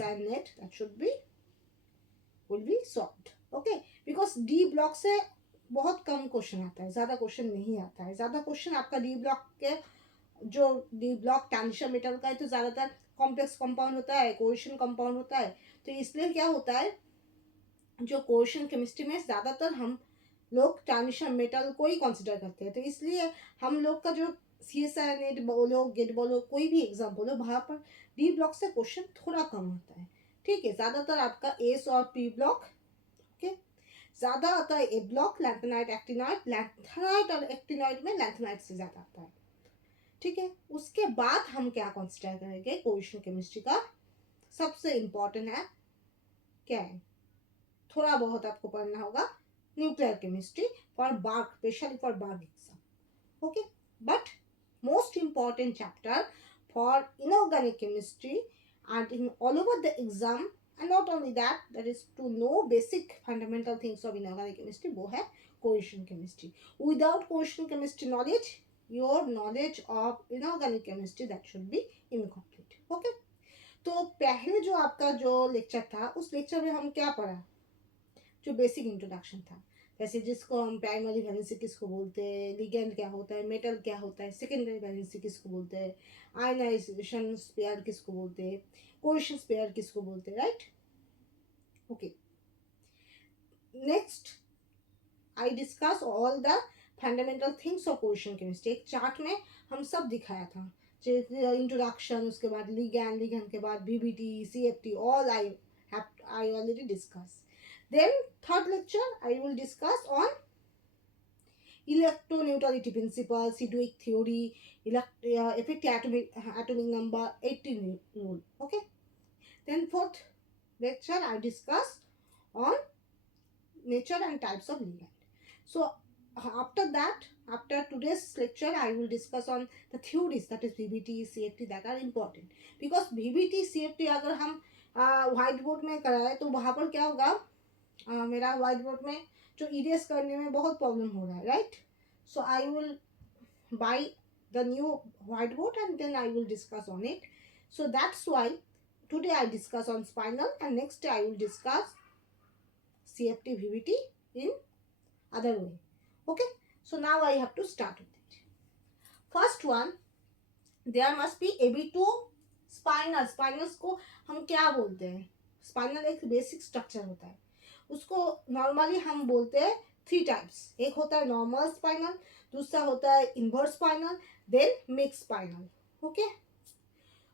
CSIR-NET, that should be will be solved. Okay, because D block से बहुत कम question आता है, ज़्यादा क्वेश्चन नहीं आता है. ज़्यादा क्वेश्चन आपका डी ब्लॉक के, जो डी ब्लॉक ट्रांजिशन मेटल का है तो ज़्यादातर कॉम्प्लेक्स कंपाउंड होता है, कोएशन कंपाउंड होता है. तो इसलिए क्या होता है, जो कोएशन केमिस्ट्री में ज़्यादातर हम लोग ट्रांजिशन मेटल को ही कंसिडर करते हैं. तो इसलिए हम लोग का जो CSIR-NET बोलो, गेट बोलो, कोई भी एग्जाम बोलो, वहाँ पर डी ब्लॉक से क्वेश्चन थोड़ा कम आता है. ठीक है, ज़्यादातर आपका एस और पी ब्लॉक, ओके, ज़्यादा आता है ए ब्लॉक, लैंथेनाइट, एक्टिनाइट. लैंथेनाइट और एक्टिनाइट में लैंथेनाइट से ज़्यादा आता है. ठीक है, उसके बाद हम क्या कंसिडर करेंगे, कोएशन केमिस्ट्री का सबसे इम्पोर्टेंट है क्या है, थोड़ा बहुत आपको पढ़ना होगा, nuclear chemistry for BARC, specially for BARC exam. Okay, but most important chapter for inorganic chemistry and in all over the exam, and not only that, that is to know basic fundamental things of inorganic chemistry, वो है cohesion chemistry. Without cohesion chemistry knowledge, your knowledge of inorganic chemistry that should be incomplete. Okay, तो पहले जो आपका जो lecture था, उस lecture में हम क्या पढ़ा, जो बेसिक इंट्रोडक्शन था, जैसे जिसको हम प्राइमरी वैलेंसी किसको बोलते हैं, लिगेंड क्या होता है, मेटल क्या होता है, सेकेंडरी वैलेंसी किसको बोलते हैं, आयनाइजेशन स्पेयर किसको बोलते हैं, कोएशन स्पेयर किसको बोलते हैं, right. Okay, next I discuss all the fundamental things of कोएशन chemistry. एक चार्ट में हम सब दिखाया था, इंट्रोडक्शन, उसके बाद लिगेंड, लिगेंड के बाद BBT, CFT, all I already discuss. Then third lecture I will discuss on electroneutrality principle, Sedgwick theory, effective atomic number, 18 rule. Okay. Then fourth lecture I discuss on nature and types of ligand. So after that, after today's lecture, I will discuss on the theories, that is BBT, CFT, that are important. Because BBT, CFT अगर हम white board में कराए तो वहाँ पर क्या होगा, मेरा व्हाइट बोर्ड में जो इरेज करने में बहुत प्रॉब्लम हो रहा है, right. So I will buy the new whiteboard and then I will discuss on it. So that's why today I discuss on spinel and next I will discuss CFT, VBT in other way. Okay, so now I have to start with it. First one, there must be AB2 spinel. Spinels को हम क्या बोलते हैं, spinal एक basic structure होता है, उसको normally हम बोलते हैं 3 टाइप्स. एक होता है नॉर्मल स्पाइनल, दूसरा होता है inverse spinel, then mix spinel. Okay,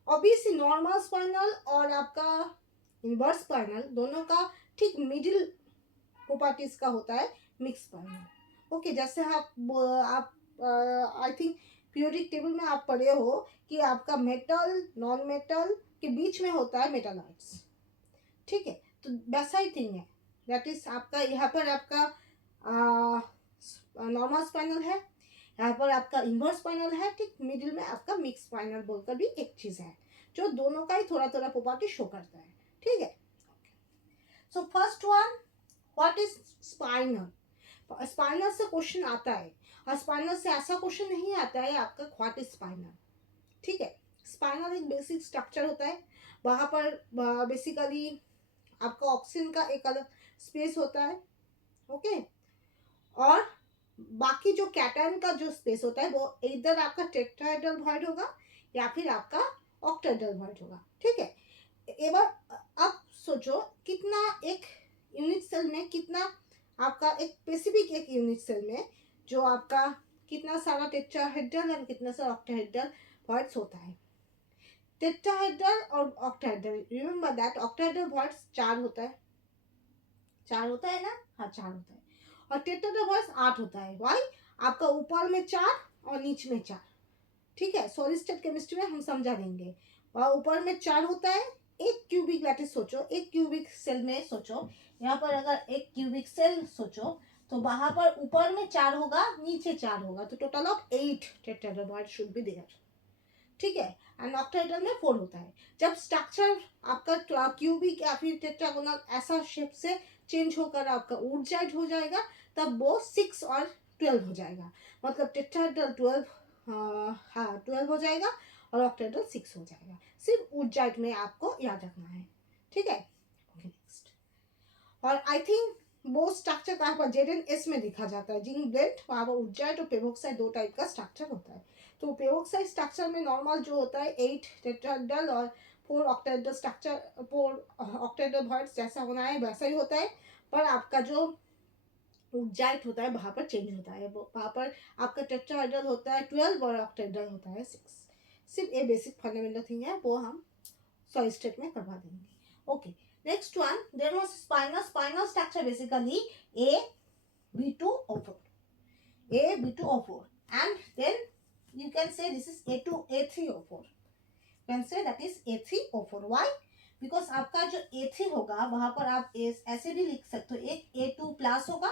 obviously normal spinel और आपका इन्वर्स स्पाइनल दोनों का ठीक मिडिल प्रॉपर्टीज का होता है मिक्स स्पाइनल. ओके, जैसे आप आई थिंक पीरियोडिक टेबल में आप पढ़े हो कि आपका मेटल नॉन मेटल के बीच में होता है मेटालॉइड्स. ठीक है, तो वैसा ही थिंग है, दैट इज आपका यहाँ पर आपका नॉर्मल स्पाइनल है, यहाँ पर आपका इन्वर्स स्पाइनल है, ठीक मिडिल में आपका मिक्स स्पाइनल बोलकर भी एक चीज़ है, जो दोनों का ही थोड़ा थोड़ा प्रॉपर्टी शो करता है. ठीक है, so first one, what is spinal. Spinal से क्वेश्चन आता है, और स्पाइनल से ऐसा क्वेश्चन नहीं आता है आपका व्हाट इज स्पाइनल. ठीक है, स्पाइनल एक बेसिक स्ट्रक्चर होता है, वहाँ पर बेसिकली आपका ऑक्सीजन का एक अलग स्पेस होता है. ओके, और बाकी जो कैटायन का जो स्पेस होता है वो इधर आपका टेट्राहेड्रल वॉइड होगा या फिर आपका ऑक्टाहेड्रल वॉइड होगा. ठीक है, एक बार अब सोचो कितना एक यूनिट सेल में, कितना आपका एक स्पेसिफिक एक यूनिट सेल में जो आपका कितना सारा टेट्राहेड्रल और कितना सारा ऑक्टाहेड्रल वॉइड्स होता है. टेट्राहेड्रल और octahedral, remember that octahedral voids 4 होता है, 4 होता है ना, हाँ 4 होता है, और टेट्राहेड्रल वॉइड्स 8 होता है. वाई, आपका ऊपर में 4 और नीचे में 4. ठीक है, सॉलिड स्टेट केमिस्ट्री में हम समझा देंगे. और ऊपर में 4 होता है, एक क्यूबिक लैटिस सोचो, एक क्यूबिक सेल में सोचो, यहाँ पर अगर एक क्यूबिक सेल सोचो तो वहां पर ऊपर में 4 होगा, नीचे 4 होगा, तो total of 8 tetrahedral void should be there. ठीक है, एंड ऑक्टाहेड्रल में 4 होता है. जब स्ट्रक्चर आपका क्यूबिक या फिर टेट्रागोनल ऐसा शेप से चेंज होकर आपका ऊर्जाइड हो जाएगा, तब वो 6 और 12 हो जाएगा. मतलब टेट्राहेड्रल 12 हो जाएगा और ऑक्टाहेड्रल 6 हो जाएगा. सिर्फ ऊर्जाइड में आपको याद रखना है. ठीक है, ओके नेक्स्ट। और आई थिंक वो स्ट्रक्चर कहाँ पर JNS में लिखा जाता है, जिंक ब्लेंड वहाँ पर उज्जाइड और पेरोक्साइड दो टाइप का स्ट्रक्चर होता है। तो पेरोक्साइड स्ट्रक्चर में नॉर्मल जो होता है 8 टेट्राहेड्रल और 4 ऑक्टाहेड्रल स्ट्रक्चर, 4 ऑक्टाहेड्रल भॉइड्स जैसा होना है वैसा ही होता है। पर आपका जो उज्जाइड होता है वहाँ पर चेंज होता है, वहाँ पर आपका टेट्राहेड्रल होता है 12 और ऑक्टाहेड्रल होता है 6। सिर्फ ये बेसिक फंडामेंटल थिंग है, वो हम सॉलिड स्टेट में करवा देंगे। Okay next one, there was spinel structure basically A B2O4, A B2O4 and then you can say this is A3O4, you can say that is A3O4। why? Because आपका जो A3 होगा वहां पर आप ऐसे भी लिख सकते हो, एक A2 प्लस होगा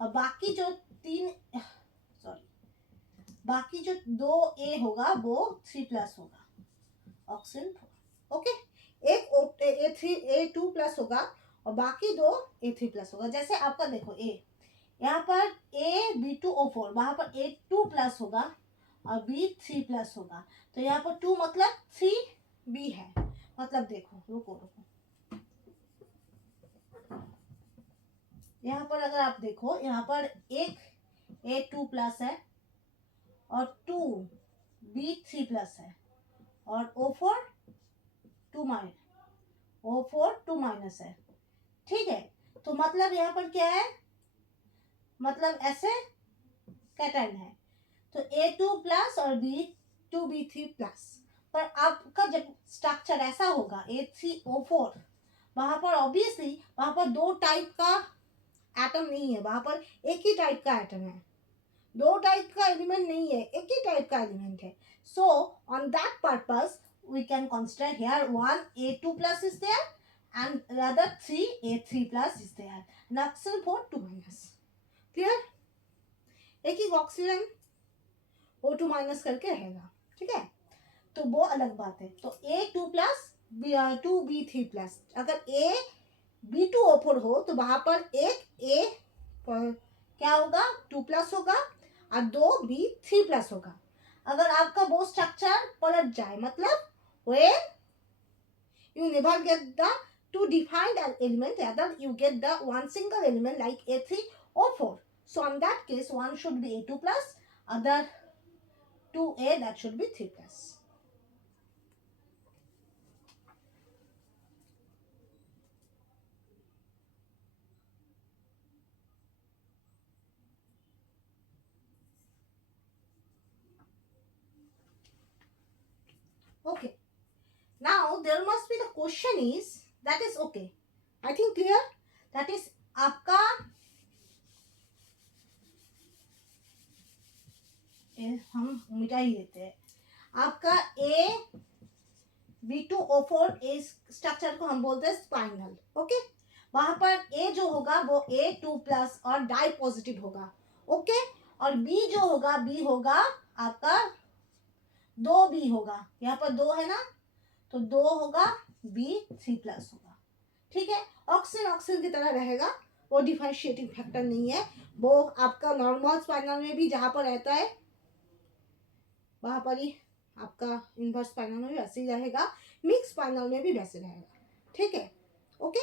और बाकी जो बाकी जो 2 A होगा वो 3 प्लस होगा, ऑक्सीजन 4। ओके, एक A2 प्लस होगा और बाकी 2 A3 प्लस होगा। जैसे आपका देखो A, यहाँ पर A B2O4 वहां पर A2 प्लस होगा और B3 प्लस होगा, तो यहाँ पर 2 मतलब 3B है। मतलब देखो, रुको यहाँ पर अगर आप देखो, यहाँ पर एक A2 प्लस है और 2 B3 प्लस है और O4 2 माइनस है, ठीक है। तो मतलब यहाँ पर क्या है, मतलब ऐसे कैटायन है, तो A2 प्लस और B3 प्लस। पर आपका जब स्ट्रक्चर ऐसा होगा A3O4, वहां पर ऑब्वियसली वहां पर 2 टाइप का एटम नहीं है, वहां पर एक ही टाइप का एटम है, 2 टाइप का एलिमेंट नहीं है, एक ही टाइप का एलिमेंट है। So on that purpose we can consider here 1 A2 plus is there and rather 3 A3 plus is there and oxygen for 2 minus। Clear? एक ही ऑक्सीजन O2 माइनस करके रहेगा, ठीक है, तो वो अलग बात है। तो A2 प्लस 2B3 प्लस, अगर A B2O4 हो तो वहां पर एक A क्या होगा, 2 प्लस होगा और 2 B3 प्लस होगा। अगर आपका वो स्ट्रक्चर पलट जाए, मतलब when you never get the two defined element, rather you get the one single element like A3O4, so on that case one should be A2 plus, other 2A that should be 3 plus। okay, now there must be the question is, that is okay, I think clear, that is आपका हम मिटा ही देते हैं, आपका A B2O4 structure को हम बोलते हैं स्पाइनल। ओके, वहां पर A जो होगा वो A2 प्लस और डाई पॉजिटिव होगा, ओके, और B जो होगा B होगा आपका 2B होगा, यहाँ पर 2 है ना, तो 2 होगा, B3 प्लस होगा, ठीक है। ऑक्सीजन की तरह रहेगा, वो डिफरेंशिएटिंग फैक्टर नहीं है, वो आपका नॉर्मल स्पाइनल में भी जहां पर रहता है वहां पर ही आपका इनवर्स स्पाइनल में भी वैसे ही रहेगा, मिक्स स्पाइनल में भी वैसे रहेगा, ठीक है, ओके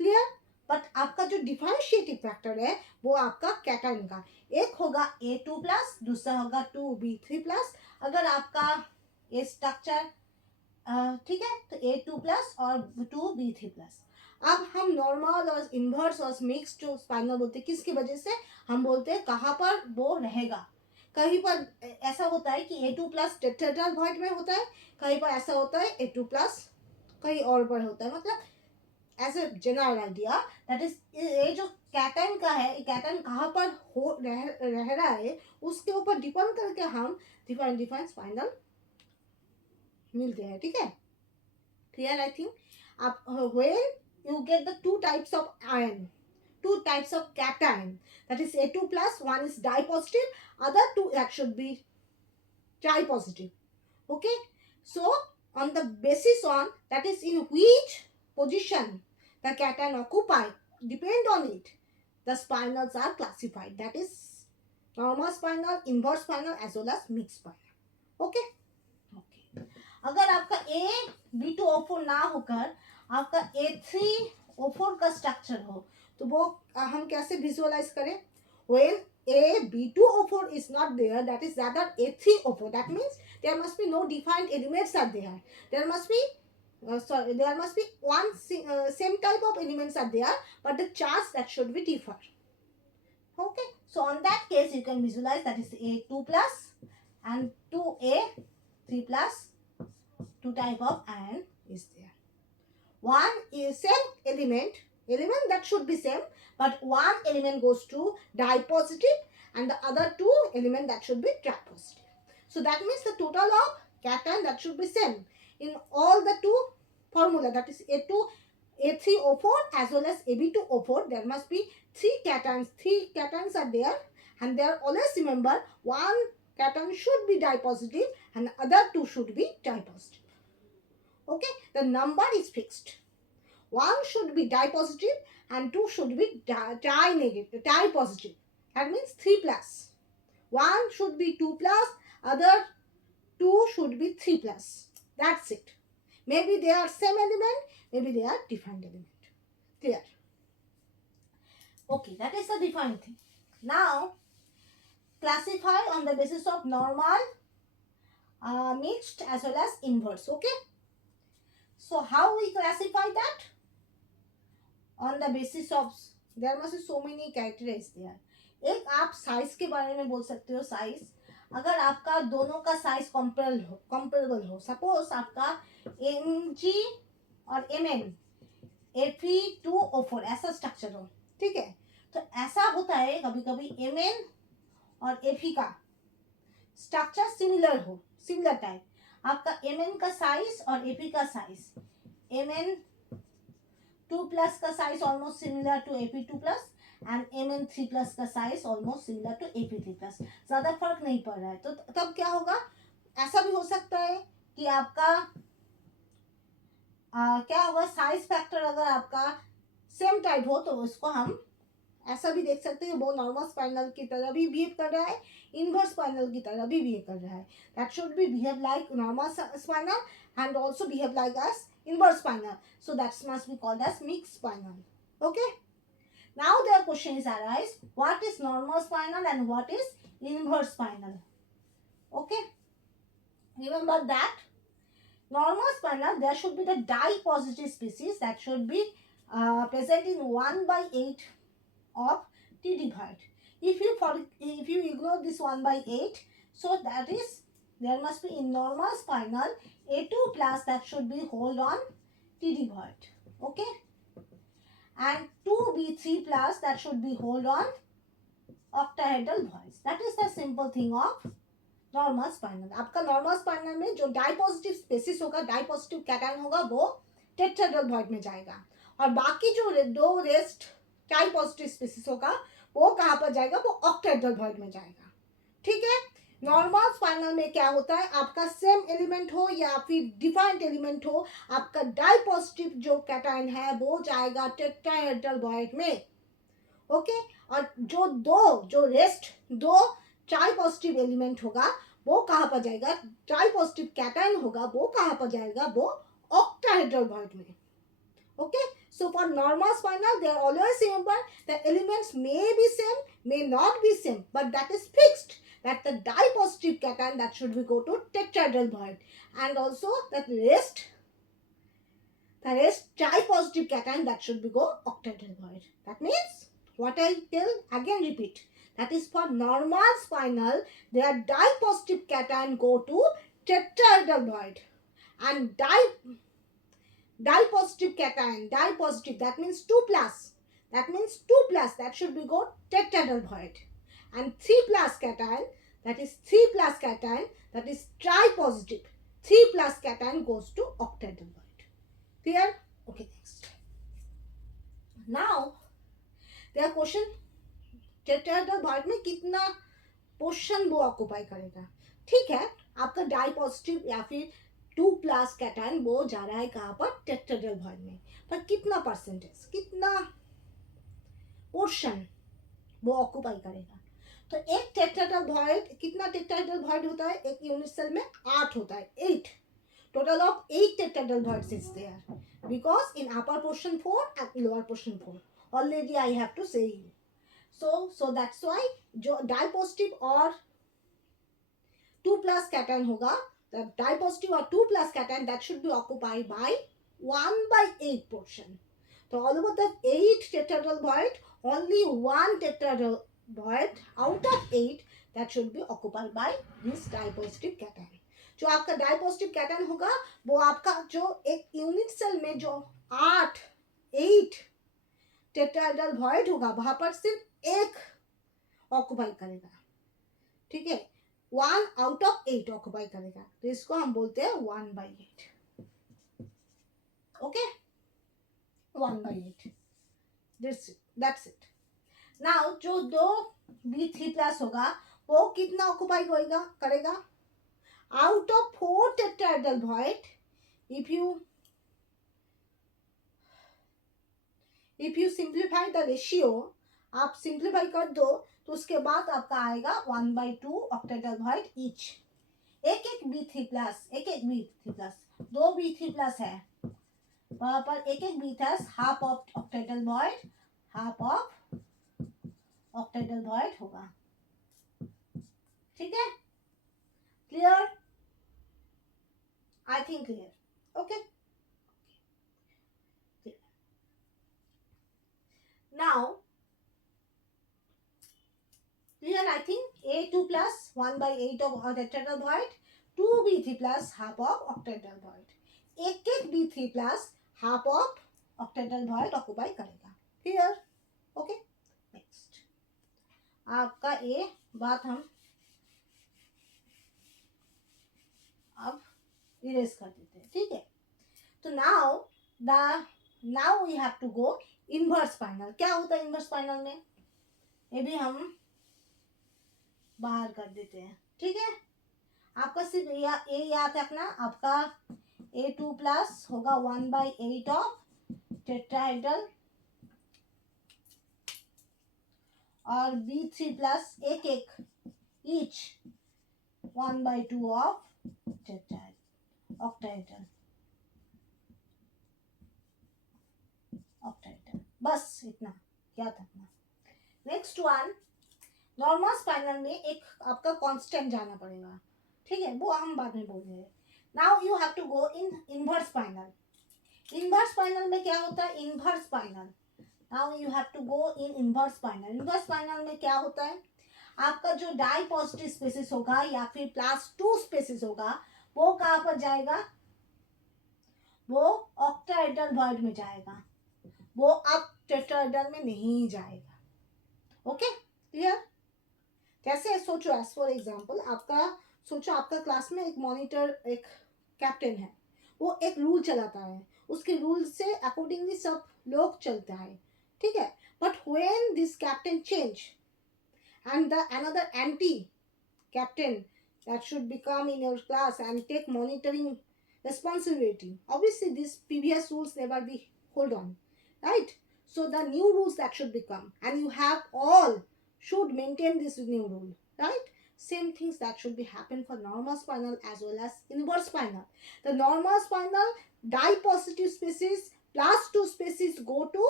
क्लियर। बट आपका जो डिफरेंशिएटिंग फैक्टर है वो आपका कैटायन का, एक होगा A2 प्लस, दूसरा होगा 2B3 प्लस। अगर आपका ये स्ट्रक्चर ठीक है, तो A2 प्लस और 2B3 प्लस। अब हम नॉर्मल और इन्वर्स और मिक्स जो स्पाइनल बोलते हैं, किसकी वजह से हम बोलते हैं, कहाँ पर वो रहेगा। कहीं पर ऐसा होता है कि A2 प्लस टेट्राहेड्रल भॉइड में होता है, कहीं पर ऐसा होता है A2 प्लस कहीं और पर होता है, मतलब as a general idea that is, ये जो कैटायन का है, कैटायन कहाँ पर रह रहा है उसके ऊपर डिपेंड करके हम डिफरेंट स्पाइनल मिलते हैं, ठीक है, क्लियर। आई थिंक आप when you get the two types of ion, two types of cation, that is A2 plus, one is di positive, other two that should be tri positive, okay. So on the basis on that is in which position the cation occupy, depend on it the spinals are classified, that is normal spinal, inverse spinal as well as mixed spinal, okay। अगर आपका A B2O4 ना होकर आपका A3O4 का structure हो, तो वो हम कैसे विजुअलाइज करें? When A B2O4 is not there, that is rather A3O4. That means there must be no defined elements are there. There must be there must be same type of elements are there, but the charge that should be different. Okay, so on that case you can visualize that is A2 plus and 2A3 plus, two type of ion is there. One is same element that should be same, but one element goes to dipositive and the other two element that should be tripositive. So that means the total of cation that should be same in all the two formula, that is A3O4 as well as AB2O4. There must be three cations are there, and there always remember one cation should be dipositive and other two should be tripositive. Okay, the number is fixed. One should be dipositive and two should be tripositive. That means 3 plus. One should be 2 plus, other two should be 3 plus. That's it. Maybe they are same element, maybe they are different element. Clear? Okay, that is the defined thing. Now, classify on the basis of normal, mixed as well as inverse. Okay. So how we classify that? On the basis of there must be so many characteristics there. एक आप size के बारे में बोल सकते हो. Size अगर आपका दोनों का साइज कंपेरेबल हो, सपोज आपका Mg और Mn Fe2O4 ऐसा स्ट्रक्चर हो, ठीक है. तो ऐसा होता है कभी कभी Mn और Fe का स्ट्रक्चर सिमिलर टाइप. आपका Mn का साइज और Fe का साइज, Mn 2 plus का size almost similar to Fe2 plus and Mn 3 plus का size almost similar to Fe3 plus. ज्यादा फर्क नहीं पड़ रहा है. तो तब क्या होगा? ऐसा भी हो सकता है कि आपका क्या होगा, साइज फैक्टर अगर आपका सेम टाइप हो तो उसको हम ऐसा भी देख सकते हैं, वो नॉर्मल स्पाइनल की तरह भी बिहेव कर रहा है, इनवर्स स्पाइनल की तरह भी बिहेव कर रहा है. That should be behave like normal spinal and also behave like as inverse spinal. So that must be called as mixed spinal. Okay. Now their questions arise: what is normal spinal and what is inverse spinal? Okay. Remember that normal spinal, there should be the dipositive species that should be present in 1/8 of T divide. If you ignore this 1/8, so that is there must be in normal spinal A2 plus that should be hold on T divide. Okay. And 2B3 plus that should be hold on octahedral voice. That is the simple thing of normal spinal. आपका normal spinal में जो dipositive species होगा, dipositive cation होगा, वो tetrahedral void में जाएगा. और बाकी जो दो रेस्ट tripositive species होगा, वो कहाँ पर जाएगा? वो octahedral void में जाएगा. ठीक है. नॉर्मल स्पाइनल में क्या होता है? आपका सेम एलिमेंट हो या फिर डिफाइंड एलिमेंट हो, आपका डाइपोजिटिव जो कैटायन है वो जाएगा टेट्राहेड्रल वॉइड में. ओके. और जो रेस्ट दो ट्राइपोजिटिव एलिमेंट होगा वो कहाँ पर जाएगा? ट्राइपोजिटिव कैटायन होगा वो कहाँ पर जाएगा? वो ऑक्टाहेड्रल वॉइड में. Okay, so for normal spinal, they are always remember the elements may be same, may not be same, but that is fixed. That the dipositive cation that should be go to tetrahedral void, and also that rest tripositive cation that should be go octahedral void. That means what I tell again repeat. That is for normal spinal, their dipositive cation go to tetrahedral void, and dipositive cation, dipositive, that means 2 plus. That means 2 plus, that should be go tetrahedral void. And 3 plus cation, that is 3 plus cation, that is tripositive. 3 plus cation goes to octahedral void. Clear? Okay, next. Now, their question, tetrahedral void में कितना portion वो occupy करेगा? ठीक है, आपका डाइपोजिटिव या फिर 2 plus cation वो जा रहा है कहाँ पर? टेट्राहेड्रल वॉइड में. पर कितना परसेंटेज, कितना पोर्शन वो ऑक्युपाई करेगा? तो एक टेट्राहेड्रल वॉइड, कितना टेट्राहेड्रल वॉइड होता है? एक यूनिट सेल में 8 होता है, 8. total of 8 tetrahedral is there, because in upper portion 4 and lower portion 4 already I have to say you. So that's why जो डाइपोजिटिव और 2 plus cation होगा, the dipositive or 2 plus cation that should be occupied by 1/8 portion. So all over the 8 tetrahedral void, only 1 tetrahedral void out of 8 that should be occupied by this dipositive cation. जो आपका डाइपोजिटिव cation होगा वो आपका जो एक unit cell में जो 8 tetrahedral void होगा वहां पर सिर्फ एक ऑक्युपाई करेगा, ठीक है, 1 out of 8 ऑक्युपाई करेगा, तो इसको हम बोलते हैं 1/8. ओके, 1/8. That's it. नाउ जो दो B3+ होगा वो कितना ऑक्युपाई करेगा out of 4 tetrahedral void. if you simplify the ratio, आप सिंप्लीफाई कर दो तो उसके बाद आपका आएगा 1/2 ऑक्टेटल वॉइड ईच. एक B3+, दो B3+ है वहां पर एक B+, half of octahedral void, half of octahedral void होगा. ठीक है, clear? I think clear. Okay, now here I think A2+ 1/8 of tetrahedral void, 2 B3+ half of octahedral void. एक B3+ half of octahedral void occupy करेगा. Here, okay. Next आपका ये बात हम अब इरेज कर देते हैं, ठीक है. तो now we have to go inverse final. क्या होता है इनवर्स फाइनल में, ये भी हम बाहर कर देते हैं, ठीक है. आपका सिर्फ ये याद रखना, आपका A2+ होगा 1/8 ऑफ टेट्राहेड्रल और B3+ एक ईच 1/2 ऑफ ऑक्टाहेड्रल. बस इतना याद रखना. नेक्स्ट वन, नॉर्मल स्पाइनल में एक आपका कांस्टेंट जाना पड़ेगा, ठीक है, वो हम बाद में बोल रहे हैं. Now you have to go in inverse spinel. Inverse spinel में क्या होता है, inverse spinel. Now you have to go in inverse spinel. Inverse spinel में क्या होता है, आपका जो डाई पॉजिटिव स्पेसिस होगा या फिर +2 स्पेसिस होगा वो कहाँ पर जाएगा, वो ऑक्टाहेड्रल वॉइड में जाएगा, वो अब टेट्राहेड्रल में नहीं जाएगा. Okay, clear? कैसे, सोचो, एज फॉर एग्जाम्पल आपका क्लास में एक मॉनिटर, एक कैप्टन है, वो एक रूल चलाता है, उसके रूल से अकॉर्डिंगली सब लोग चलता है, ठीक है. But when this captain change and the another anti captain that should become in your class and take monitoring responsibility, obviously these previous rules never be hold on, right? So the new rules that should become, and you have all should maintain this new rule, right? Same things that should be happen for normal spinal as well as inverse spinal. The normal spinal die positive species +2 species go to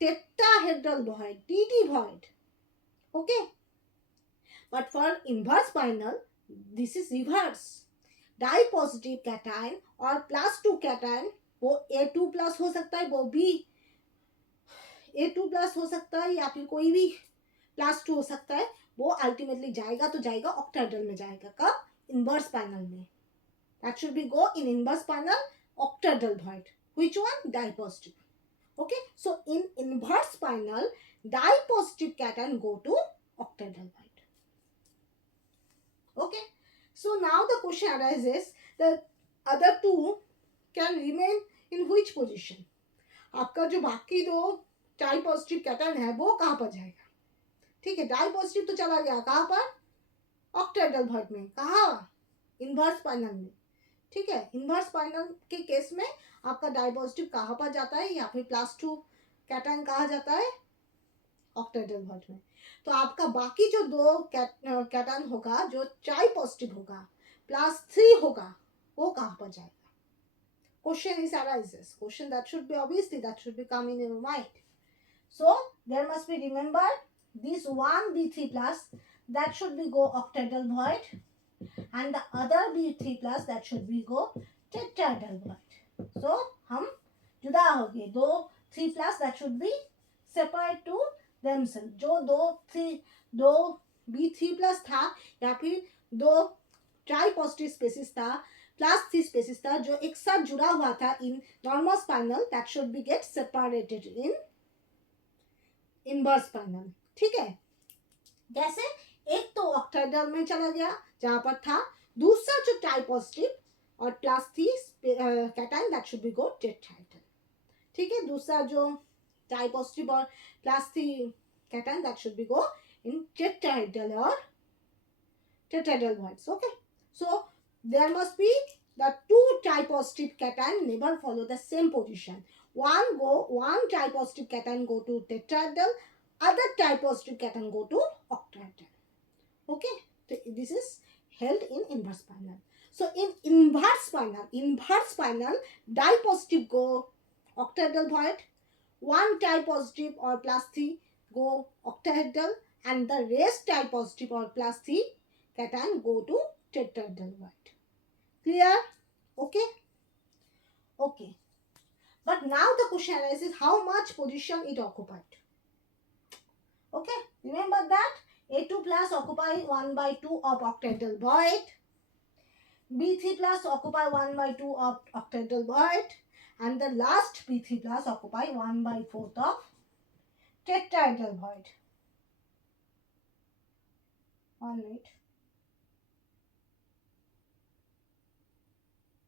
tetrahedral void, TT void, okay. But for inverse spinal, this is reverse. Di positive cation और +2 cation, वो A2+ हो सकता है, वो भी A2+ हो सकता है या फिर कोई भी +2 हो सकता है, वो अल्टीमेटली जाएगा तो जाएगा ऑक्टाहेड्रल में जाएगा. कब, इनवर्स स्पाइनल में. That should be go in inverse spinel octahedral void. Which one, di positive. Okay, so in inverse spinel di positive cation go to octahedral void. Okay, so now the question arises, the other two can remain in which position? आपका जो बाकी दो die positive cation है वो कहाँ पर जाएगा, ठीक है. डाई पॉजिटिव तो चला गया कहाँ पर, ऑक्टाहेड्रल वॉइड में. कहाँ, इनवर्स स्पाइनल में, ठीक है. इनवर्स स्पाइनल के केस में आपका डाई पॉजिटिव कहाँ पर जाता है या फिर +2 कैटन कहाँ जाता है, ऑक्टाहेड्रल वॉइड में. तो आपका बाकी जो दो कैटन होगा जो ट्राई पॉजिटिव होगा +3 होगा, वो कहाँ पर जाएगा, question is arises. Question that should be obviously that should be coming in your mind. So there must be remember this one B3 plus that should be go octahedral void, and the other B3 plus that should be go tetrahedral void. So हम जुदा हो गए, दो 3 plus that should be separate to themselves. जो दो B3 plus था या फिर दो ट्राई पॉजिटिव स्पेसिस था प्लस 3 स्पेसिस था जो एक साथ जुड़ा हुआ था in normal spinal that should B get separated in inverse spinal. ठीक है, जैसे एक तो ऑक्टाहेड्रल में चला गया जहां पर था, दूसरा जो ट्राई पॉजिटिव और plus 3 cation that should be go tetrahedral. ठीक है, दूसरा जो ट्राई पॉजिटिव और plus 3 cation that should be go in tetrahedral और tetrahedral bonds. Okay, so there must be the two tripositive cation never follow the same position. One tripositive cation go to tetrahedral, other tripositive cation go to octahedral. Okay, so this is held in inverse spinal. So in inverse spinal dipositive go octahedral void, one tripositive or plus 3 go octahedral, and the rest tripositive or plus 3 cation go to tetrahedral void. Clear? Okay. Okay. But now the question arises how much position it occupied. Okay. Remember that A2 plus occupy 1 by 2 of octahedral void. B3 plus occupy 1 by 2 of octahedral void. And the last B3 plus occupy 1 by 4th of tetrahedral void. 1 minute.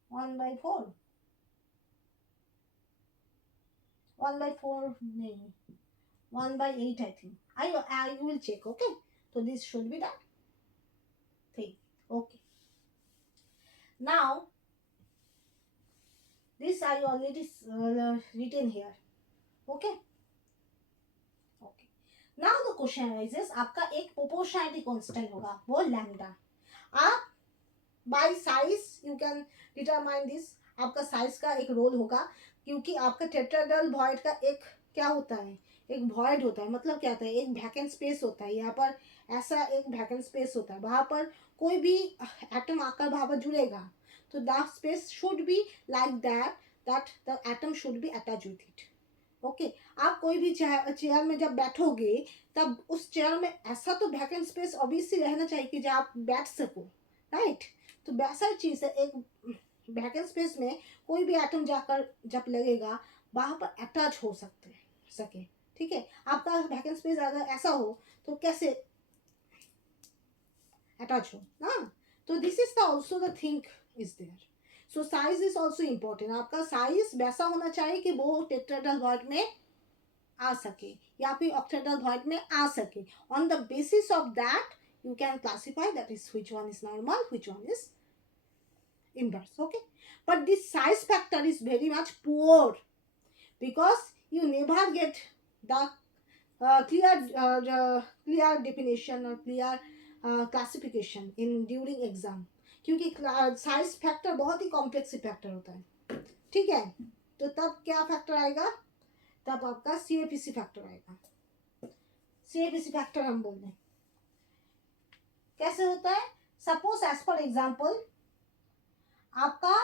1 by 4. 1 by 4 नहीं, 1 by 8 I think. I will check. Okay, so this should be done. Okay. Now this I already written here. Okay. Okay. Now the question arises, आपका एक proportionality constant होगा, वो lambda. आप by size you can determine this. आपका size का एक role होगा क्योंकि आपका टेट्राहेड्रल वॉइड का एक क्या होता है, एक वॉइड होता है. मतलब क्या होता है, एक वैकेंट स्पेस होता है. यहाँ पर ऐसा एक वैकेंट स्पेस होता है, वहाँ पर कोई भी एटम आकर वहाँ पर जुड़ेगा तो that space should be like that the atom should be attach with it. Okay, आप कोई भी चेयर में जब बैठोगे तब उस चेयर में ऐसा तो वैकेंट स्पेस ऑब्वियसली रहना चाहिए कि जहाँ आप बैठ सको, राइट. तो वैसा चीज़ है, एक वैकेंट स्पेस में कोई भी एटम जाकर जब लगेगा वहाँ पर अटैच हो सके. ठीक है, आपका वैकेंट स्पेस अगर ऐसा हो तो कैसे अटैच हो ना. तो this is the also the thing is there. So size is also important. आपका साइज वैसा होना चाहिए कि वो टेट्राहेड्रल वॉइड में आ सके या फिर ऑक्टाहेड्रल वॉइड में आ सके. On the basis of that you can classify that is which one is normal, which one is inverse. Okay, but this size factor is very much poor because you never get the clear definition or clear classification in during exam. क्योंकि size factor बहुत ही complex factor होता है. ठीक है, तो तब क्या factor आएगा, तब आपका CFEC फैक्टर आएगा. CFEC फैक्टर हम बोल रहे हैं कैसे होता है. सपोज एज फॉर एग्जाम्पल आपका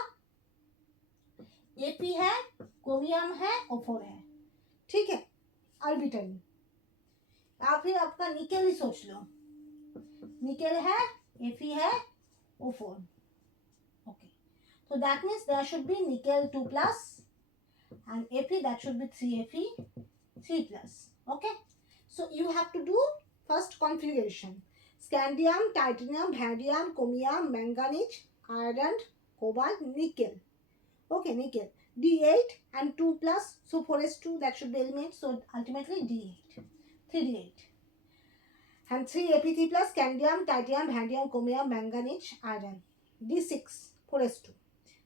AP है, क्रोमियम है, O4 है. ठीक है, आर्बिटरी. या फिर आपका निकेल ही सोच लो, निकेल है, Fe है, O4. Okay, so that means there should be nickel 2 plus and Fe that should be 3Fe 3 plus. Okay, so you have to do first configuration. Scandium, titanium, vanadium, chromium, manganese, iron, cobalt, nickel. Okay, nickel. D8 and 2 plus, so 4s2 that should be element. So ultimately D8, 3D8. And 3 Ap3 plus, scandium, titanium, vanadium, chromium, manganese, iron. D6, 4s2.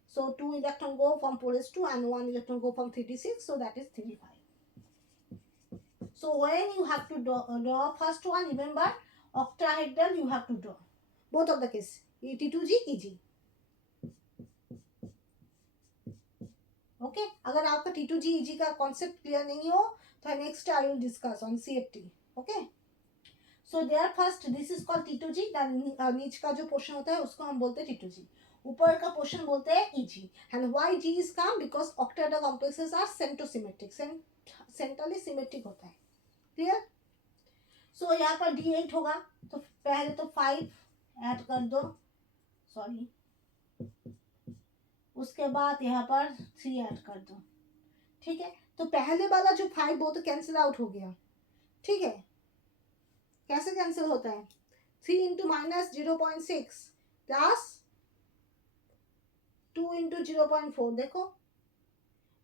So 2 electron go from 4s2 and 1 electron go from 3d6. So that is 3d5. So when you have to draw first one, remember octahedral you have to draw both of the case ET2G EG. Okay अगर आपका T2G EG का concept clear नहीं हो तो next I will discuss on CFT. Okay so there first this is called T2G. नीचे का जो portion होता है उसको हम बोलते हैं T2G. ऊपर का पोर्शन बोलते हैं EG. And why G is come because octahedral complexes are centrosymmetric. Centrally symmetric होता है. क्लियर. सो यहाँ पर D8 होगा तो पहले तो 5 ऐड कर दो. सॉरी उसके बाद यहाँ पर 3 ऐड कर दो. ठीक है तो पहले वाला जो 5 वो तो कैंसिल आउट हो गया. ठीक है कैसे कैंसिल होता है. 3 इंटू माइनस 0.6 प्लस 2 इंटू 0.4. देखो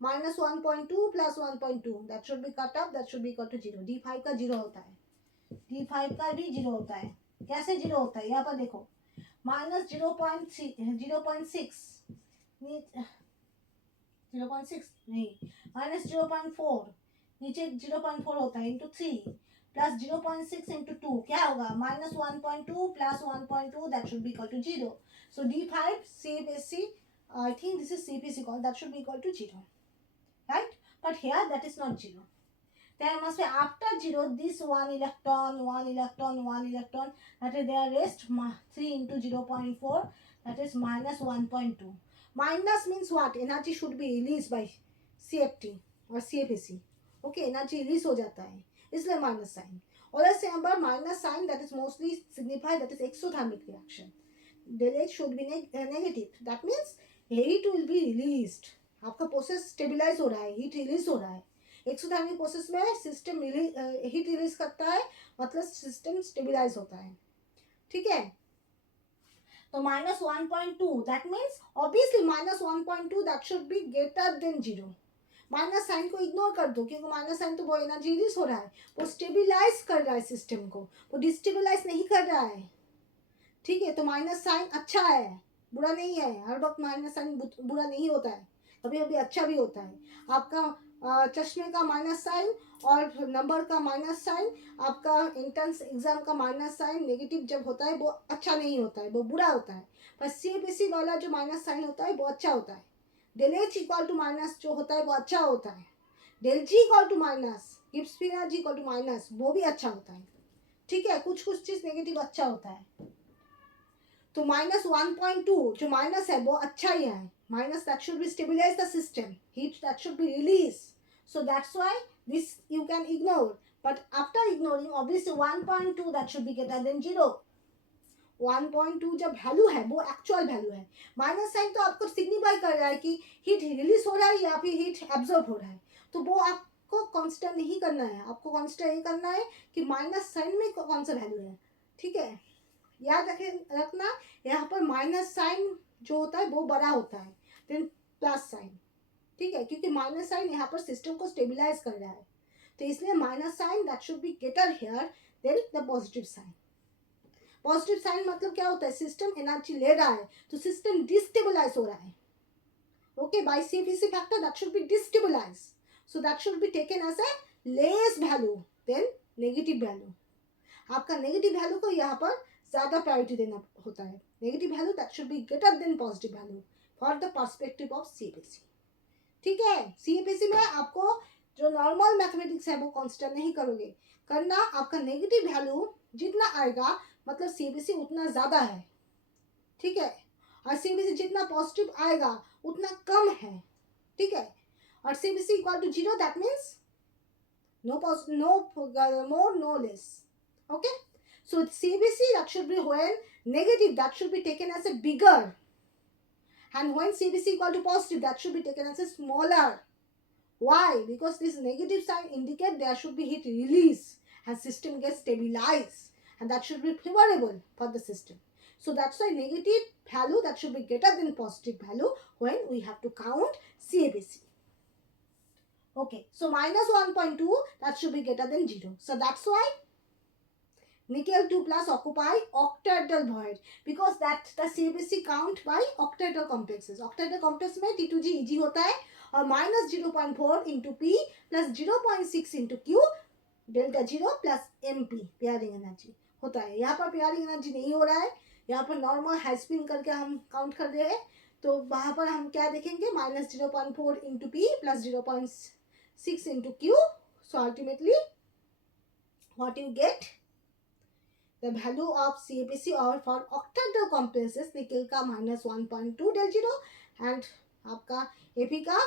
minus 1.2 plus 1.2 that should be cut up. That should be equal to 0. D5 का 0 होता है. D5 का भी 0 होता है. कैसे 0 होता है यहाँ पर देखो माइनस 0.6 नहीं माइनस 0.4 नीचे 0.4 होता है इंटू 3 प्लस 0.6 इंटू 2 क्या होगा minus 1.2 plus 1.2 that should be equal to 0. So D5 CPC I think this is CPC call that should be equal to 0, right? But here that is not 0. There must be after 0 this one electron that is there rest 3 into 0.4 that is minus 1.2. Minus means what? Energy should be released by CFT or CFAC. Okay, energy release हो जाता है इसलिए minus sign. और ऐसे यहाँ पर minus sign that is mostly signify that is exothermic reaction. Del H should be negative. That means heat will be released. आपका process stabilise हो रहा है, हीट रिलीज हो रहा है. एक्सोथर्मिक प्रोसेस में सिस्टम हीट रिलीज करता है मतलब सिस्टम स्टेबलाइज होता है. ठीक है तो minus 1.2 that means obviously minus 1.2 that should be greater than 0. Minus sign को इग्नोर कर दो क्योंकि माइनस साइन तो वो एनर्जी रिलीज हो रहा है. वो स्टेबलाइज कर रहा है सिस्टम को, वो डिस्टेबलाइज नहीं कर रहा है. ठीक है तो माइनस साइन अच्छा है बुरा नहीं है. हर वक्त माइनस साइन बुरा नहीं होता है, कभी कभी अच्छा भी होता है. आपका चश्मे का माइनस साइन और नंबर का माइनस साइन, आपका एंट्रेंस एग्जाम का माइनस साइन नेगेटिव जब होता है वो अच्छा नहीं होता है, वो बुरा होता है. पर CBSE वाला जो माइनस साइन होता है वो अच्छा होता है. Del H equal to minus जो होता है वो अच्छा होता है. Del G equal to minus Gibbs फिनर G इक्वल टू माइनस वो भी अच्छा होता है. ठीक है कुछ कुछ चीज़ नेगेटिव अच्छा होता है. तो माइनस 1.2 जो माइनस है वो अच्छा ही है. Minus that should be stabilize the system, heat that should be release. So that's why this you can ignore. But after ignoring obviously 1.2 that should be greater than 0. 1.2 जब वैल्यू है वो actual value है. Minus sign तो आपको signify कर रहा है कि हीट रिलीज हो रहा है या फिर हीट एब्जॉर्ब हो रहा है. तो वो आपको कंसिडर नहीं करना है. आपको कंसिडर ये करना है कि माइनस साइन में कौन सा वैल्यू है. ठीक है याद रखना यहाँ पर माइनस साइन जो होता है वो बड़ा होता है देन प्लस साइन. ठीक है क्योंकि माइनस साइन यहाँ पर सिस्टम को स्टेबलाइज कर रहा है तो इसलिए minus sign that should be greater here than the positive sign. Positive sign मतलब क्या होता है सिस्टम एनर्जी ले रहा है तो सिस्टम डिस्टेबलाइज हो रहा है. Okay by CFEC factor that should be destabilize. So that should be taken as a less value than negative value. आपका नेगेटिव वैल्यू को यहाँ पर ज़्यादा प्रायोरिटी देना होता है. Negative value that should be greater than positive value for the perspective of CFEC. ठीक है CFEC में आपको जो नॉर्मल मैथमेटिक्स है वो कंसिडर नहीं करोगे करना. आपका नेगेटिव वैल्यू जितना आएगा मतलब CFEC उतना ज़्यादा है. ठीक है और CFEC जितना पॉजिटिव आएगा उतना कम है. ठीक है और CFEC equal to 0 that means no more no less. Okay so CFEC that should be when negative that should be taken as a bigger and when CFEC equal to positive that should be taken as a smaller. Why? Because this negative sign indicate there should be heat release and system gets stabilized and that should be favorable for the system. So that's why negative value that should be greater than positive value when we have to count CFEC. Okay so minus 1.2 that should be greater than 0. So that's why nickel 2 plus occupy octahedral void because that the CFEC count by octahedral complexes. Octahedral complex में T2G EG होता है और minus 0.4 into P plus 0.6 into Q delta 0 plus MP pairing energy होता है. यहाँ पर pairing energy नहीं हो रहा है. यहाँ पर normal high spin करके हम count कर रहे हैं तो वहाँ पर हम क्या देखेंगे, -0.4 into P plus 0.6 into Q. So ultimately what you get, the value of CAPC or for octahedral complexes निकल का -1.2 del 0 and आपका AP का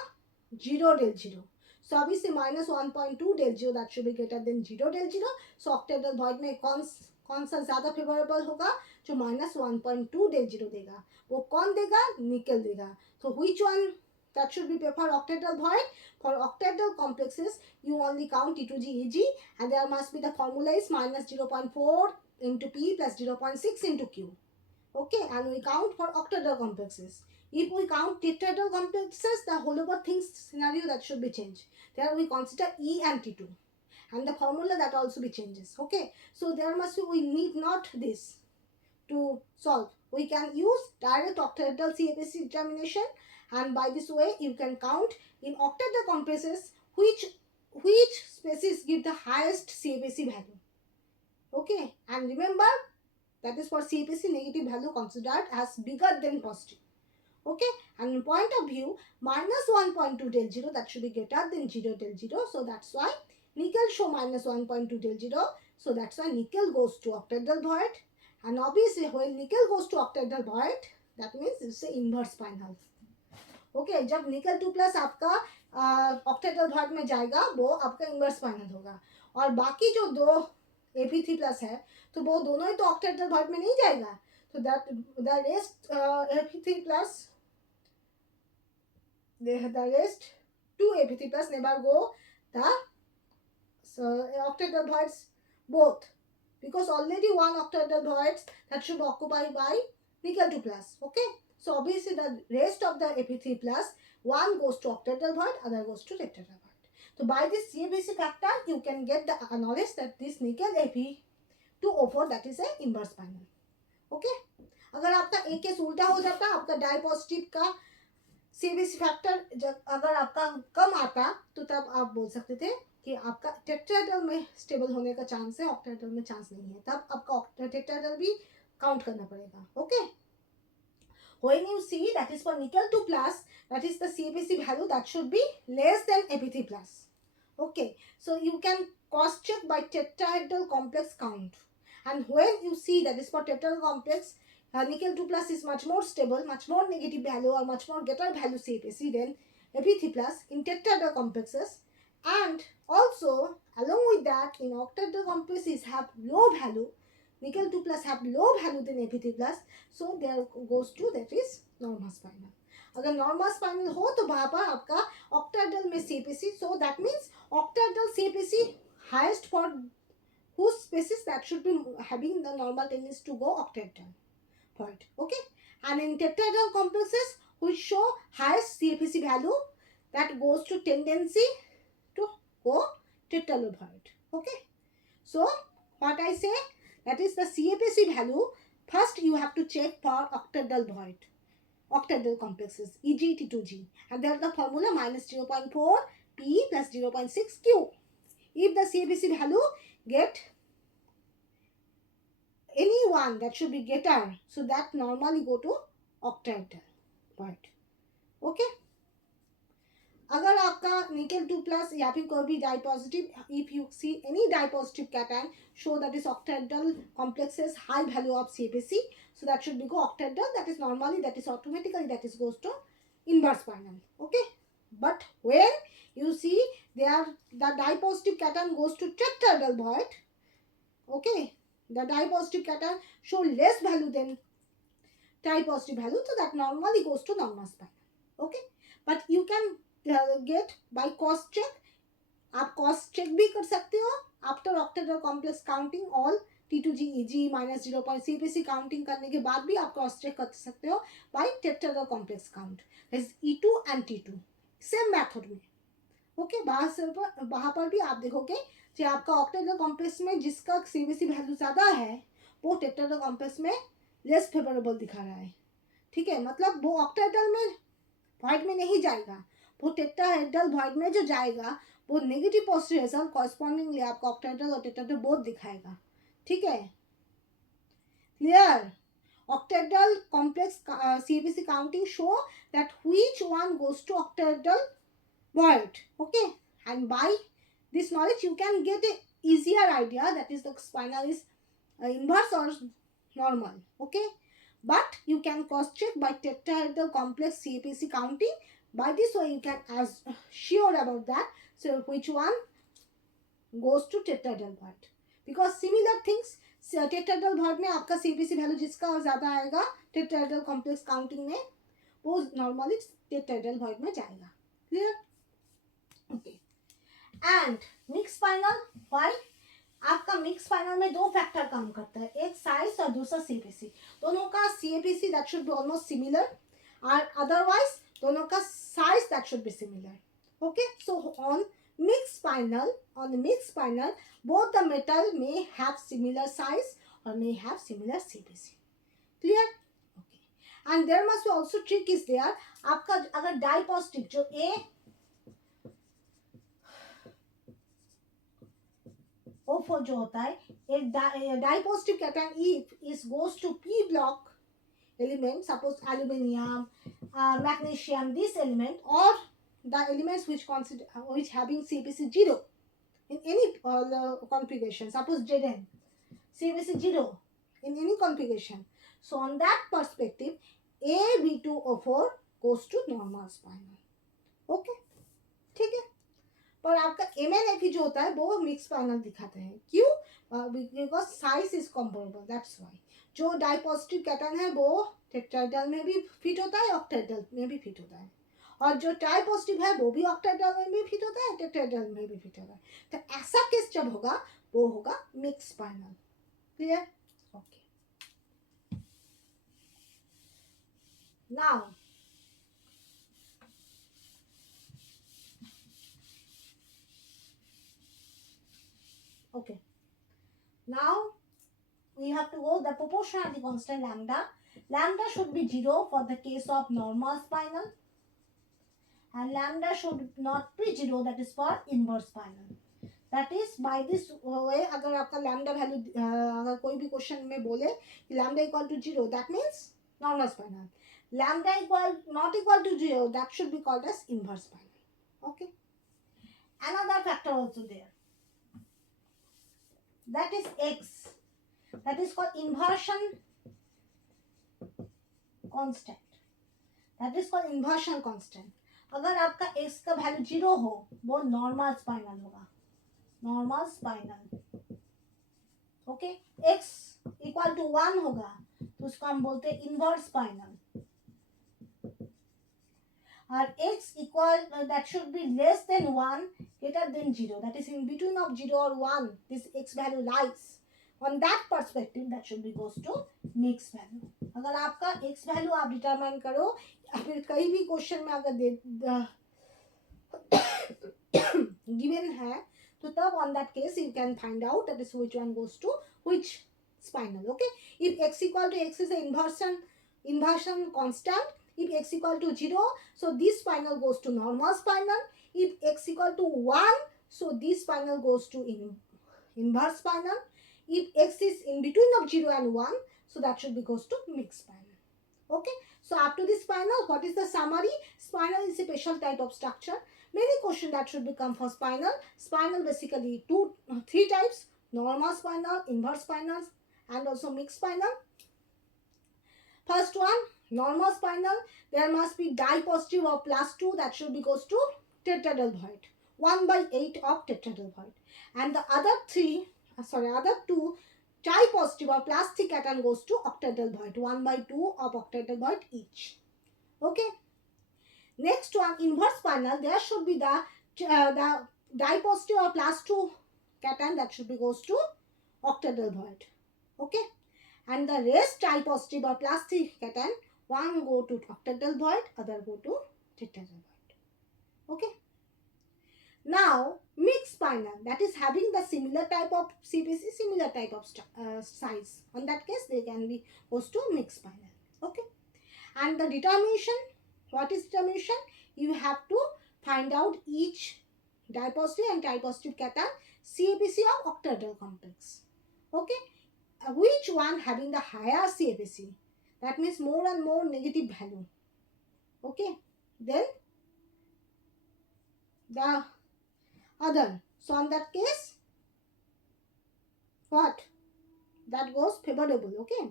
0 del 0. So obviously -1.2 del 0 that should be greater than 0 del 0. So octahedral void में कौन सा ज़्यादा favourable होगा, जो -1.2 del 0 देगा. वो कौन देगा, निकल देगा. So which one that should be preferred, octahedral void? For octahedral complexes you only count T2G EG and there must be the formula is -0.4 into P plus 0.6 into Q. Okay, and we count for octahedral complexes. If we count tetrahedral complexes, the whole over things scenario that should be changed. There we consider E and T2 and the formula that also be changes. Okay, so there must be, we need not this to solve. We can use direct octahedral CAPC determination, and by this way you can count in octahedral complexes which species give the highest CAPC value. Okay, and remember that is for CAPC negative value considered as bigger than positive. Okay, and in point of view -1.2 del 0 that should be greater than 0 del 0. So that's why nickel show -1.2 del 0. So that's why nickel goes to octahedral void. And obviously when nickel goes to octahedral void, that means it's an inverse spinel. Okay, जब nickel 2 plus आपका octahedral void में जाएगा वो आपका inverse spinel होगा. और बाकी जो दो AP3 plus है तो वो दोनों ही तो octahedral void में नहीं जाएगा. So that the rest AP3 plus the rest 2 AP3 plus never go the octahedral voids both, because already one octahedral void that should be occupied by nickel 2 plus. Okay, so obviously the rest of the AP3 plus, one goes to octahedral void, other goes to tetrahedral void. So by this CAPC factor you can get the knowledge that this nickel AP2O4 that is a inverse spinel. Okay, अगर आपका एक case उल्टा हो जाता, आपका die positive का CAPC factor अगर आपका कम आता तो तब आप बोल सकते थे कि आपका टेट्राहेड्रल में स्टेबल होने का चांस है, ऑक्टाहेड्रल में चांस नहीं है, तब आपका टेट्राहेड्रल भी काउंट करना पड़ेगा. Okay, when you see that is for nickel 2 plus, that is the CAPC value that should be less than AP3 plus. Okay, so you can cross check by tetrahedral complex count, and when you see that is for tetrahedral complex, nickel 2 plus is much more stable, much more negative value or much more greater value CAPC than AP3 plus in tetrahedral complexes. And also along with that, in octahedral complexes have low value, nickel 2 plus have low value than AP3 plus, so there goes to that is normal spinel. अगर normal spinal हो तो वहाँ पर आपका octahedral में CAPC, so that means octahedral CAPC highest for whose species that should be having the normal tendency to go octahedral void. Okay, and in tetrahedral complexes which show highest CAPC value, that goes to tendency to go tetrahedral void. Okay, so what I say, that is the CAPC value first you have to check for octahedral void, octahedral complexes EG T2G, and there the formula -0.4 P plus 0.6 Q. If the CAPC value get any one that should be greater, so that normally go to octahedral void. Okay, अगर आपका nickel 2 plus या फिर कोई भी di positive, if you see any di positive cation show that is octahedral complexes high value of CAPC, so that should be go octahedral, that is normally, that is automatically, that is goes to inverse spinel. Okay, but when you see there the di positive cation goes to tetrahedral void, okay, the di positive cation show less value than di positive value, so that normally goes to normal spinel. Okay, but you can get by cost check, आप cost check भी कर सकते हो after octahedral complex counting all T2G EG -0. CAPC counting करने के बाद भी आप cross check कर सकते हो by tetrahedral complex count, that is E2 and T2, same method में. ओके, वहाँ पर भी आप देखोगे कि आपका ऑक्टाहेड्रल कॉम्प्लेक्स में जिसका CAPC वैल्यू ज़्यादा है वो टेट्राहेड्रल कॉम्प्लेक्स में लेस फेवरेबल दिखा रहा है. ठीक है, मतलब वो ऑक्टाहेड्रल में void में नहीं जाएगा, वो टेट्राहेड्रल void में जो जाएगा वो नेगेटिव पॉजिटिव रिजल्ट कॉरस्पॉन्डिंगली आपका ऑक्टाहेड्रल और टेट्राहेड्रल बोथ दिखाएगा. ठीक है, clear? octahedral complex CAPC counting show that which one goes to octahedral void. Okay, and by this knowledge you can get a easier idea that is the spinal is inverse or normal. Okay, but you can cross check by tetrahedral complex CAPC counting. By this way you can as sure about that. So which one goes to tetrahedral void, because similar things tetrahedral void में आपका CAPC value जिसका ज़्यादा आएगा tetrahedral complex counting में वो normally tetrahedral void में जाएगा. Clear? Okay. And mixed spinal, why? आपका मिक्स स्पाइनल में दो फैक्टर काम करता है, एक साइज और दूसरा सीपीसी. दोनों का CAPC that should be almost similar और अदरवाइज दोनों का size that should be similar. Okay, so on mixed spinal both the metal may have similar size or may have similar CPC. Clear? Okay. And there must be also trick is there. आपका अगर die positive जो A O4 जो होता है, एक di positive cation if is goes to P block element, suppose aluminium, magnesium, this element or the elements which having CPC 0 in any configuration, suppose Zn CPC 0 in any configuration. So on that perspective AB2O4 goes to normal spinal. Okay, ठीक है. पर आपका MNFE जो होता है वो mix spinal दिखाते हैं. क्यों? Because size is comparable, that's why. जो डाई पॉजिटिव कैटायन है वो टेट्राहेड्रल में भी फिट होता है, ऑक्टाहेड्रल में भी फिट होता है, और जो ट्राई पॉजिटिव है वो भी ऑक्टाहेड्रल में भी फिट होता है, टेट्राहेड्रल में भी फिट होता है. तो ऐसा केस जब होगा वो होगा mix spinal. Clear? Okay. Now okay, now we have to go the proportionality constant lambda. Lambda should be 0 for the case of normal spinal and lambda should not be 0, that is for inverse spinal. That is by this way अगर आपका lambda value अगर कोई भी question में बोले कि lambda equal to 0, that means normal spinal. Lambda not equal to 0, that should be called as inverse spinal. Okay. Another factor also there, that is x, that is called inversion constant. That is called inversion constant. अगर आपका x का value 0 हो वो normal spinel होगा, normal spinel. Okay, x equal to 1 होगा तो उसको हम बोलते हैं इनवर्स स्पाइनल. और x equal that should be less than 1 greater than 0, that is in between of 0 or 1 this x value lies. On that perspective that should be goes to mixed value. अगर आपका x value आप determine करो या फिर कहीं भी question में अगर गिवन है तो तब on that case you can find out that is which one goes to which spinal. Okay, if x equal to x is an inversion constant. If x equal to 0, so this spinal goes to normal spinal. If x equal to 1, so this spinal goes to inverse spinal. If x is in between of 0 and 1, so that should be goes to mixed spinal. Okay, so up to this spinal, what is the summary? Spinal is a special type of structure. Many questions that should become for spinal. Spinal basically three types: normal spinal, inverse spinal, and also mixed spinal. First one, normal spinal, there must be di positive or +2, that should be goes to tetrahedral void, 1/8 of tetrahedral void. And the other two tri positive or +3 cation goes to octahedral void, 1/2 of octahedral void each. Okay. Next one, inverse spinal, there should be the di positive or +2 cation that should be goes to octahedral void. Okay. And the rest tri positive or +3 cation, one go to octahedral void, other go to tetrahedral void. Okay. Now mixed spinal, that is having the similar type of CPC, similar type of size. On that case they can be goes to mixed spinal. Okay. And the determination, what is determination? You have to find out each di positive and tri positive cation CPC of octahedral complex. Okay. Which one having the higher CAPC? That means more and more negative value. Okay. Then the other. So on that case, what? That goes favorable. Okay.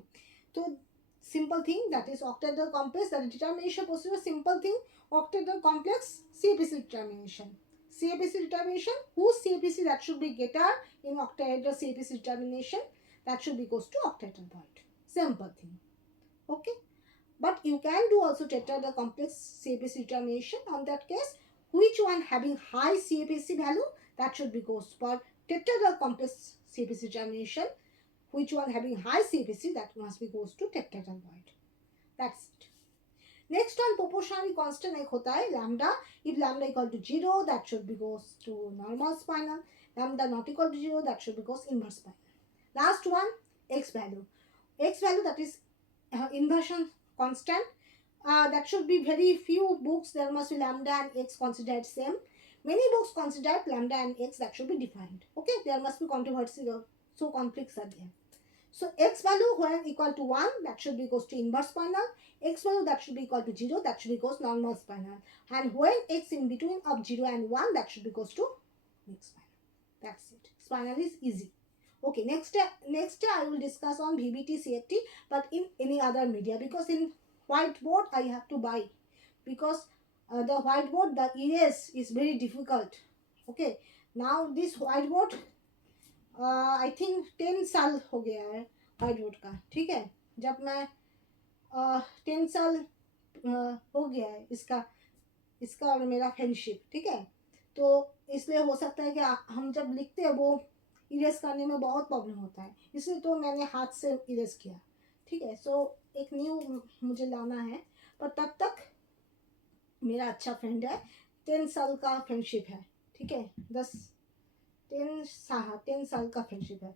So simple thing, that is octahedral complex, that is determination procedure, simple thing, octahedral complex, CAPC determination. CAPC determination, whose CAPC that should be greater in octahedral CAPC determination, that should be goes to octahedral void. Simple thing. Okay. But you can do also tetrahedral complex CAPC determination. On that case, which one having high CAPC value, that should be goes for tetrahedral complex CAPC determination. Which one having high CAPC, that must be goes to tetrahedral void. That's it. Next one, proportionally constant एक होता है lambda. If lambda equal to 0, that should be goes to normal spinal. Lambda not equal to 0, that should be goes inverse spinal. Last one, x value. X value, that is inversion constant. That should be very few books. There must be lambda and x considered same. Many books consider lambda and x that should be defined. Okay, there must be controversy. So conflicts are there. So x value when equal to 1, that should be goes to inverse spinal. X value that should be equal to 0, that should be goes normal spinal. And when x in between of 0 and 1, that should be goes to mixed spinal. That's it. Spinal is easy. Okay, next I will discuss on VBT, CFT, but in any other media, because in whiteboard I have to buy, because the whiteboard, the erase is very difficult. Okay, now this whiteboard I think 10 साल हो गया है white का. ठीक है, जब मैं 10 साल हो गया है इसका और मेरा फ्रेंडशिप. ठीक है, तो इसलिए हो सकता है कि हम जब लिखते हैं वो इरेज करने में बहुत प्रॉब्लम होता है, इसलिए तो मैंने हाथ से इरेज किया. ठीक है, सो एक न्यू मुझे लाना है, पर तब तक मेरा अच्छा फ्रेंड है, 10 साल का फ्रेंडशिप है. ठीक है, 10 साल का फ्रेंडशिप है.